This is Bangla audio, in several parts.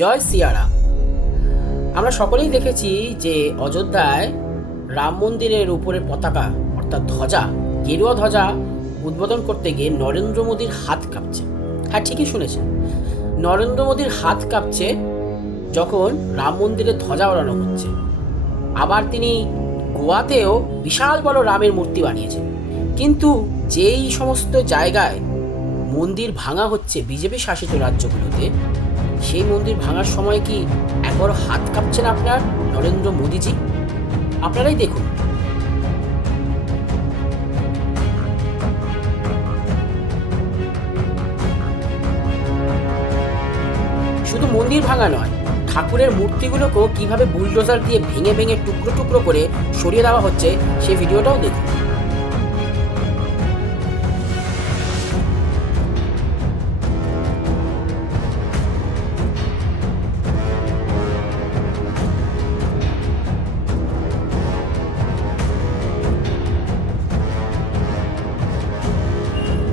জয় সিয়ারাম। আমরা সকলেই দেখেছি যে অযোধ্যায় রাম মন্দিরের উপরে পতাকা অর্থাৎ ধ্বজা, গেরুয়া ধ্বজা উদ্বোধন করতে গিয়ে নরেন্দ্র মোদীর হাত কাঁপছে। হ্যাঁ, ঠিকই শুনেছেন, নরেন্দ্র মোদীর হাত কাঁপছে যখন রাম মন্দিরের ধ্বজা ওড়ানো হচ্ছে। আবার তিনি গোয়াতেও বিশাল বড় রামের মূর্তি বানিয়েছেন। কিন্তু যেই সমস্ত জায়গায় মন্দির ভাঙা হচ্ছে বিজেপি শাসিত রাজ্যগুলোতে, সেই মন্দির ভাঙার সময় কি একবারও হাত কাঁপছেন আপনার নরেন্দ্র মোদীজি? আপনারাই দেখুন। শুধু মন্দির ভাঙা নয়, ঠাকুরের মূর্তিগুলোকেও কিভাবে বুলডোজার দিয়ে ভেঙে ভেঙে টুকরো টুকরো করে সরিয়ে দেওয়া হচ্ছে, সেই ভিডিওটাও দেখুন।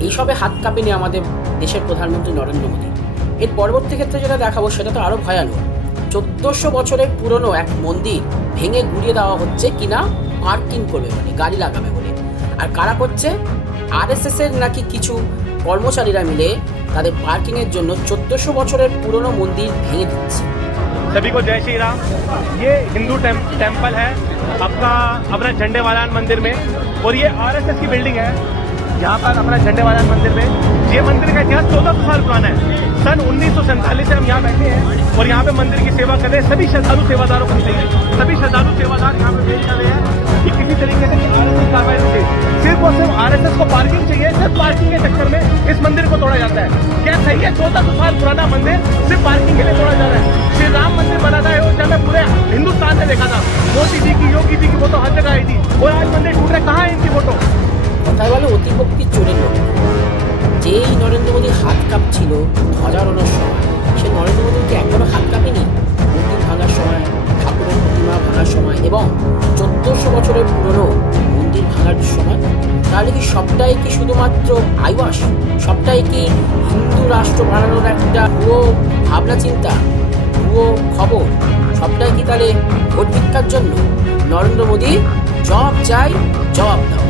এইসবে হাত কাঁপেনি আমাদের দেশের প্রধানমন্ত্রী নরেন্দ্র মোদী। এর পরবর্তী ক্ষেত্রে যেটা দেখাবো সেটা তো আরো ভয়ানক। 1400 বছরের পুরনো এক মন্দির ভেঙে গুড়িয়ে দেওয়া হচ্ছে কিনা পার্কিং করবে বলে, গাড়ি লাগাবে বলে। আর কারা করছে? আরএসএস এর নাকি কিছু কর্মচারীরা মিলে তাদের পার্কিং এর জন্য 1400 বছরের পুরনো মন্দির ভেঙে দিচ্ছে। सभी को जय श्री राम। ये हिंदू टेम्पल है आपका अपना झंडे वालान मंदिर में, और ये आरएसएस की बिल्डिंग है यहाँ पर अपना झंडे वालान मंदिर में। ये मंदिर का इतिहास 1400 साल पुराना है। सन 1947 से हम यहाँ बैठे हैं और यहाँ पे मंदिर की सेवा कर रहे हैं। सभी श्रद्धालु सेवादारों को चाहिए, सभी श्रद्धालु सेवादार यहाँ पे वेट कर रहे हैं कि किसी तरीके से आरएसएस कार्रवाई होगी। सिर्फ और सिर्फ आरएसएस को पार्किंग चाहिए, सिर्फ पार्किंग के चक्कर में इस मंदिर को तोड़ा जाता है। क्या सही है? 1400 साल पुराना मंदिर सिर्फ पार्किंग के लिए तोड़ा जा रहा है। श्री राम मंदिर बना था अयोध्या में, पूरे हिंदुस्तान ने देखा था। मोदी जी की, योगी जी की फोटो हर जगह आई थी, और आज मंदिर टूट रहा। कहाँ है इनकी फोटो? কথায় বলে অতিভক্তি চোরের লোক। যেই নরেন্দ্র মোদীর হাত কাঁপছিল ধ্বজা ওড়ানোর সময়, সে নরেন্দ্র মোদীকে একবারও হাত কাঁপেনি মন্দির ভাঙার সময়, ঠাকুরের প্রতিমা ভাঙার সময় এবং 1400 বছরের পুরনো মন্দির ভাঙার সময়। তাহলে কি সবটাই কি শুধুমাত্র আইওয়াস? সবটাই কি হিন্দু রাষ্ট্র বানানোর একটা ভুয়ো ভাবনা চিন্তা, ভুয়ো খবর? সবটাই কি তাহলে ভোট ভিক্ষার জন্য? নরেন্দ্র মোদী জবাব চাই, জবাব দাও।